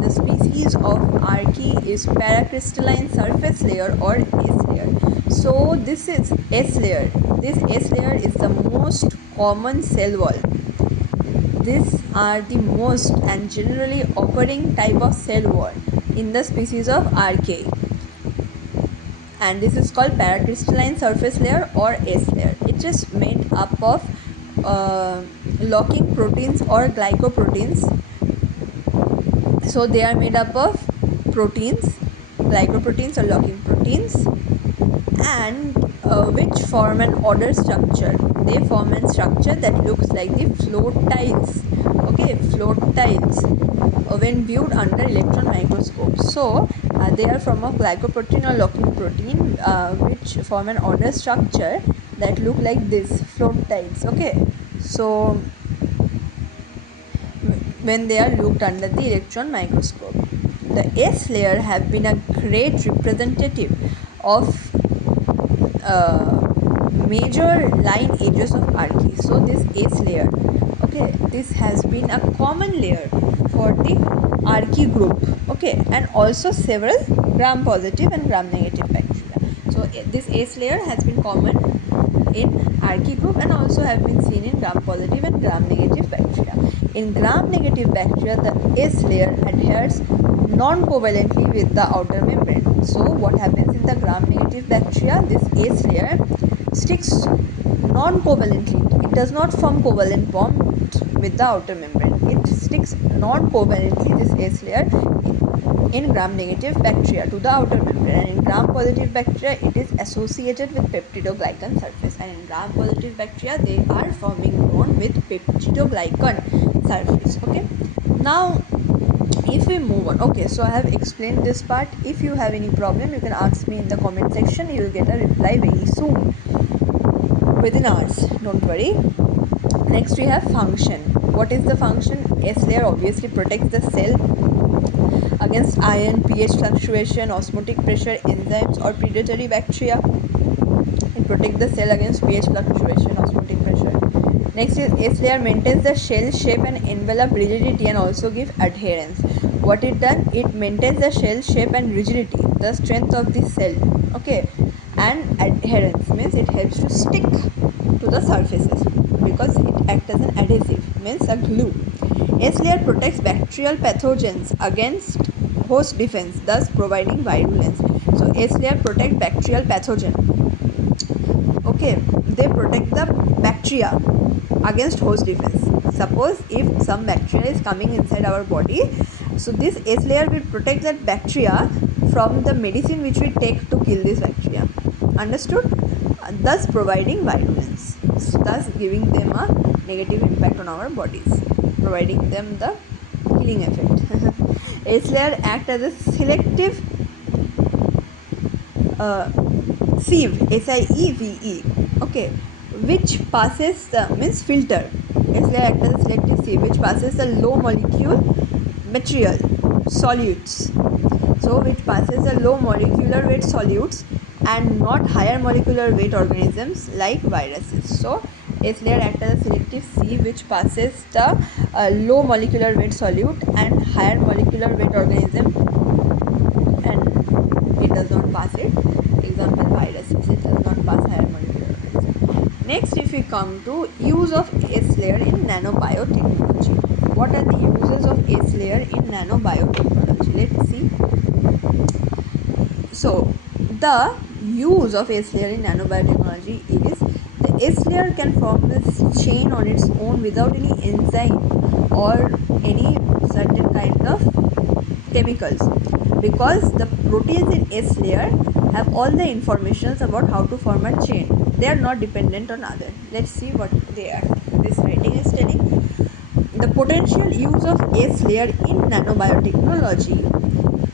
The species of archaea is paracrystalline surface layer or S layer. So this is S layer. This S layer is the most common cell wall. These are the most and generally occurring type of cell wall in the species of archaea, and this is called paracrystalline surface layer or S layer. It is made up of locking proteins or glycoproteins. So they are made up of proteins, glycoproteins or locking proteins, and which form an order structure. They form a structure that looks like the float tiles. Okay, float tiles when viewed under electron microscope. So they are from a glycoprotein or locking protein which form an order structure that look like this, float tiles. Okay, so when they are looked under the electron microscope, the S layer have been a great representative of major line edges of archaea. So this S layer, okay, this has been a common layer for the archaea group, okay, and also several gram positive and gram negative bacteria. So this S layer has been common in archaea group and also have been seen in gram positive and gram negative bacteria. In gram negative bacteria, the S layer adheres non-covalently with the outer membrane. So what happens in the gram negative bacteria? This S layer sticks non-covalently. It does not form covalent bond with the outer membrane. It sticks non-covalently, this S layer, in gram negative bacteria to the outer membrane, and in gram positive bacteria it is associated with peptidoglycan surface, and in gram positive bacteria they are forming bond with peptidoglycan surface. Okay, now if we move on, okay, so I have explained this part. If you have any problem, you can ask me in the comment section. You will get a reply very soon, within hours, don't worry. Next we have function. What is the function? S layer obviously protects the cell against iron, pH fluctuation, osmotic pressure, enzymes or predatory bacteria. It protects the cell against pH fluctuation, osmotic pressure. Next is S layer maintains the shell shape and envelope rigidity and also give adherence. What it does? It maintains the shell shape and rigidity, the strength of the cell. Okay, and adherence means it helps to stick to the surfaces because it acts as an adhesive, means a glue. S layer protects bacterial pathogens against host defense, thus providing virulence. So S layer protect bacterial pathogen. Okay, they protect the bacteria against host defense. Suppose if some bacteria is coming inside our body, so this S layer will protect that bacteria from the medicine which we take to kill this bacteria. Understood? Thus providing virulence, thus giving them a negative impact on our bodies, providing them the killing effect. S layer act as a selective sieve, S-I-E-V-E, okay, which passes the, means filter. S layer act as a selective sieve which passes the low molecule material solutes, so which passes the low molecular weight solutes and not higher molecular weight organisms like viruses. So S layer acts as a selective sieve which passes the low molecular weight solute and higher molecular weight organism, and it does not pass it. Example, viruses, it does not pass higher molecular organism. Next, if we come to use of S layer in nanobiotechnology. What are the uses of S layer in nanobiotechnology? Let's see. So the use of S layer in nanobiotechnology is the S layer can form this chain on its own without any enzyme or any certain kind of chemicals, because the proteins in S layer have all the informations about how to form a chain. They are not dependent on others. Let's see what they are. This writing is telling the potential use of S layer in nanobiotechnology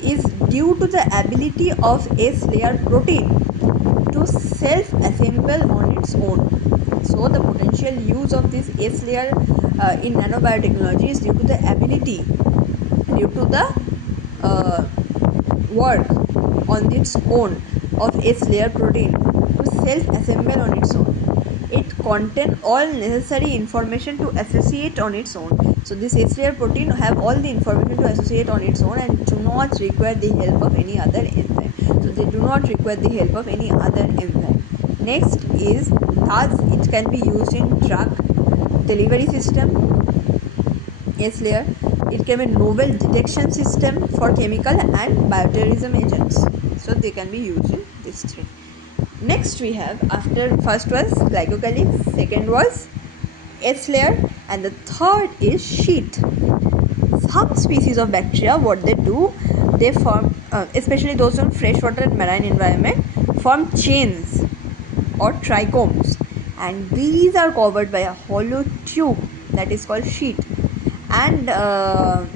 is due to the ability of S layer protein to self-assemble on its own. So the potential use of this S layer in nanobiotechnology is due to the ability, due to the work on its own of S layer protein to self-assemble on its own. it contains all necessary information to associate on its own. So this H layer protein have all the information to associate on its own and do not require the help of any other enzyme. So they do not require the help of any other enzyme. Next is, thus it can be used in drug delivery system. H layer, it can be novel detection system for chemical and bioterrorism agents. So they can be used in these three. Next we have, after first was glycocalyx, second was H layer, and the third is sheath. Some species of bacteria, what they do, they form, especially those in freshwater and marine environment, form chains or trichomes, and these are covered by a hollow tube that is called sheath. And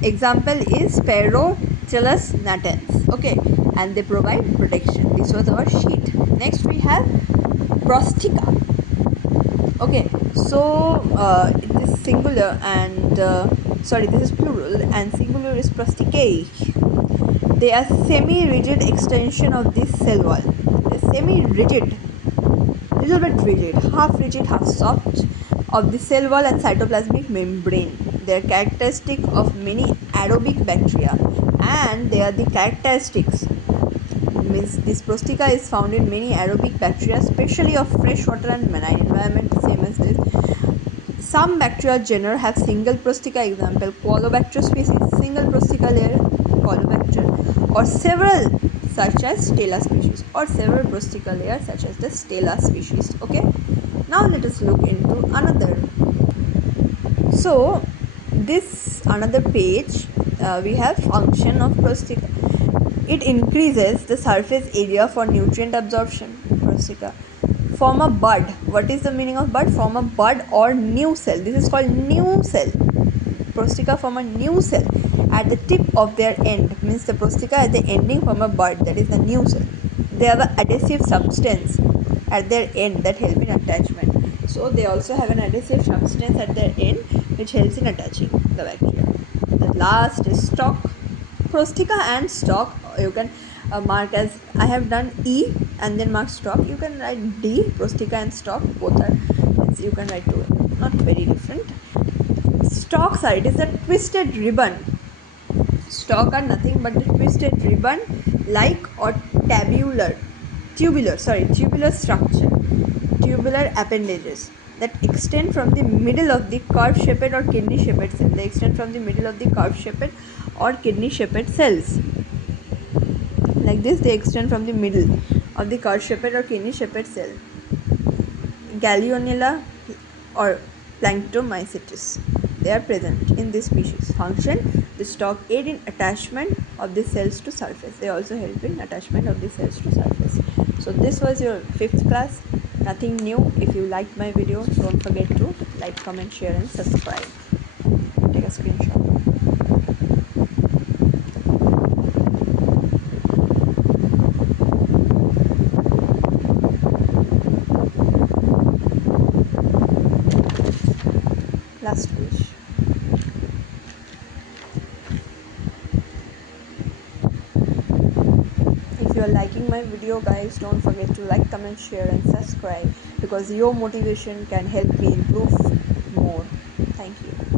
example is Spirochelus natans. Okay, and they provide protection. This was our sheath. Next we have prostica. Okay, so it is singular and this is plural, and singular is prosticae. They are semi-rigid extension of this cell wall. They're semi-rigid, little bit rigid, half rigid, half soft, of the cell wall and cytoplasmic membrane. They are characteristic of many aerobic bacteria, and they are the characteristics. Means this prostica is found in many aerobic bacteria, especially of freshwater and marine environment. Same as this. Some bacteria genera have single prostica. Example, Colobacter species, single prostica layer, Colobacter, or several such as Stella species, or several prostica layers such as the Stella species. Okay. Now let us look into another. So this another page, we have function of prostica. It increases the surface area for nutrient absorption. Prostica form a bud. What is the meaning of bud? Form a bud or new cell. This is called new cell. Prostica form a new cell at the tip of their end. Means the prostica at the ending form a bud, that is the new cell. They have an adhesive substance at their end that help in attachment. So they also have an adhesive substance at their end which helps in attaching the bacteria. The last is stalk. Prostica and stalk, you can mark as, I have done E and then mark stalk. You can write D. Prostica and stalk both are, you can write two, not very different. Stalks are, it is a twisted ribbon. Stalk are nothing but the twisted ribbon like or tubular structure, tubular appendages that extend from the middle of the curve-shaped or kidney-shaped cell. They extend from the middle of the curve-shaped or kidney-shaped cells. Like this, they extend from the middle of the curve-shaped or kidney-shaped cell. Gallionella or planktomycetes, they are present in this species. Function, the stalk aid in attachment of the cells to surface. They also help in attachment of the cells to surface. So this was your 5th class. Nothing new. If you liked my video, don't forget to like, comment, share and subscribe. Take a screenshot. Last page. If you are liking my video, guys, don't forget to like, comment, share and subscribe, because your motivation can help me improve more. Thank you.